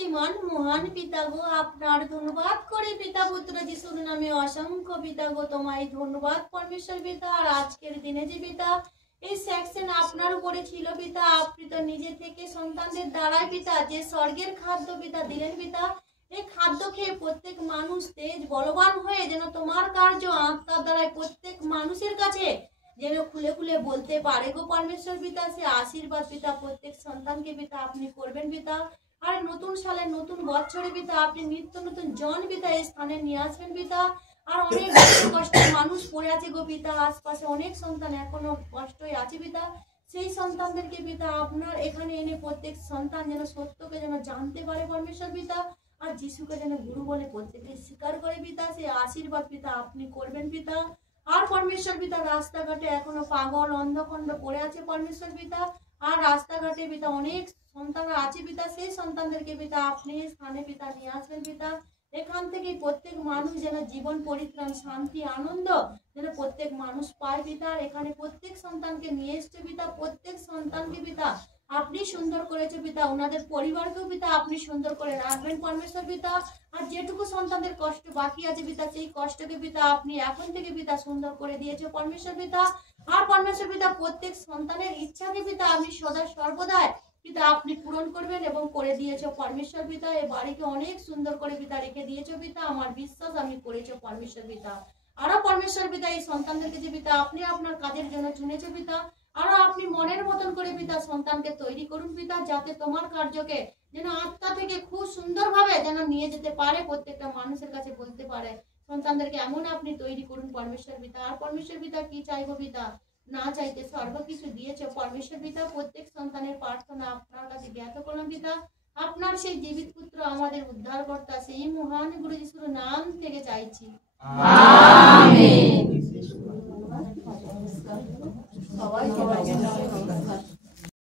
শক্তিমান মহান পিতা গো, আপনার ধন্যবাদ করি পিতা পুত্র যিশুর নামে অসংখ্য পিতা গো, তোমায় ধন্যবাদ পরমেশ্বর পিতা। আর আজকের দিনে যে পিতা এই সেকশন আপনার উপরে ছিল পিতা, আপনি তো নিজে থেকে সন্তানদের দ্বারাই পিতা যে স্বর্গের খাদ্য পিতা দিলেন পিতা, এই খাদ্য খেয়ে প্রত্যেক মানুষ তেজ বলবান হয়ে যেন তোমার কার্য আত্মার দ্বারাই প্রত্যেক মানুষের কাছে যেন খুলে খুলে বলতে পারে গো পরমেশ্বর পিতা। সে আশীর্বাদ পিতা প্রত্যেক সন্তানকে পিতা আপনি করবেন পিতা। আর নতুন সালের নতুন বছরে পিতা আপনি নিত্য নতুন জন পিতা এই স্থানে নিয়ে আসবেন পিতা। আর অনেক কষ্টের মানুষ পড়ে আছে গো পিতা, আশপাশে অনেক সন্তান এখনো কষ্টই আছে পিতা। সেই সন্তানদেরকে পিতা আপনার এখানে এনে প্রত্যেক সন্তান যেন সত্যকে যেন জানতে পারে পরমেশ্বর পিতা, আর যিশুকে যেন গুরু বলে প্রত্যেকে স্বীকার করে পিতা। সেই আশীর্বাদ পিতা আপনি করবেন পিতা। আর পরমেশ্বর পিতা রাস্তাঘাটে এখনো পাগল অন্ধখণ্ড পড়ে আছে পরমেশ্বর পিতা, আর রাস্তাঘাটে পিতা অনেক সন্তানরা আছে পিতা, সেই সন্তানদেরকে পিতা আপনি স্থানে পিতা নিয়ে আসবেন পিতা। এখান থেকে প্রত্যেক মানুষ যেন জীবন পরিত্রাণ শান্তি আনন্দ যেন প্রত্যেক মানুষ পায় পিতা। এখানে প্রত্যেক সন্তানকে নিয়ে এসছে পিতা, প্রত্যেক সন্তানকে পিতা আপনি সুন্দর করেছে পিতা, ওনাদের পরিবারকেও পিতা আপনি সুন্দর করে রাখবেন পরমেশ্বর পিতা। আর যেটুকু সন্তানদের কষ্ট বাকি আছে পিতা, সেই কষ্টকে পিতা আপনি এখন থেকে পিতা সুন্দর করে দিয়েছে পরমেশ্বর পিতা। আর পরমেশ্বর পিতা প্রত্যেক সন্তানের ইচ্ছাকে পিতা আপনি সদা সর্বদাই পিতা আপনি পূরণ করবেন এবং করে দিয়েছো পরমেশ্বর পিতা। এই বাড়িকে অনেক সুন্দর করে পিতা রেখে দিয়েছো পিতা, আমার বিশ্বাস আমি করেছো পরমেশ্বর পিতা। আরো পরমেশ্বর পিতা এই সন্তানদেরকে যে পিতা আপনি আপনার কাজের জন্য চুনেছো পিতা, আরো আপনি মনের মতন করে পিতা সন্তানকে তৈরি করুন পিতা, যাতে তোমার কার্যকে যেন আত্মা থেকে খুব সুন্দরভাবে যেন নিয়ে যেতে পারে, প্রত্যেকটা মানুষের কাছে বলতে পারে। সন্তানদেরকে এমন আপনি তৈরি করুন পরমেশ্বর পিতা। আর পরমেশ্বর পিতা কি চাইবো পিতা, না চাইতে সর্বকিছু দিয়েছে পরমেশ্বর পিতা। প্রত্যেক সন্তানের প্রার্থনা আপনার কাছে জ্ঞাত করলাম পিতা। আপনার সেই জীবিত পুত্র আমাদের উদ্ধারকর্তা সেই মহান গুরু যিশুর নাম থেকে চাইছি, আমেন। সবাই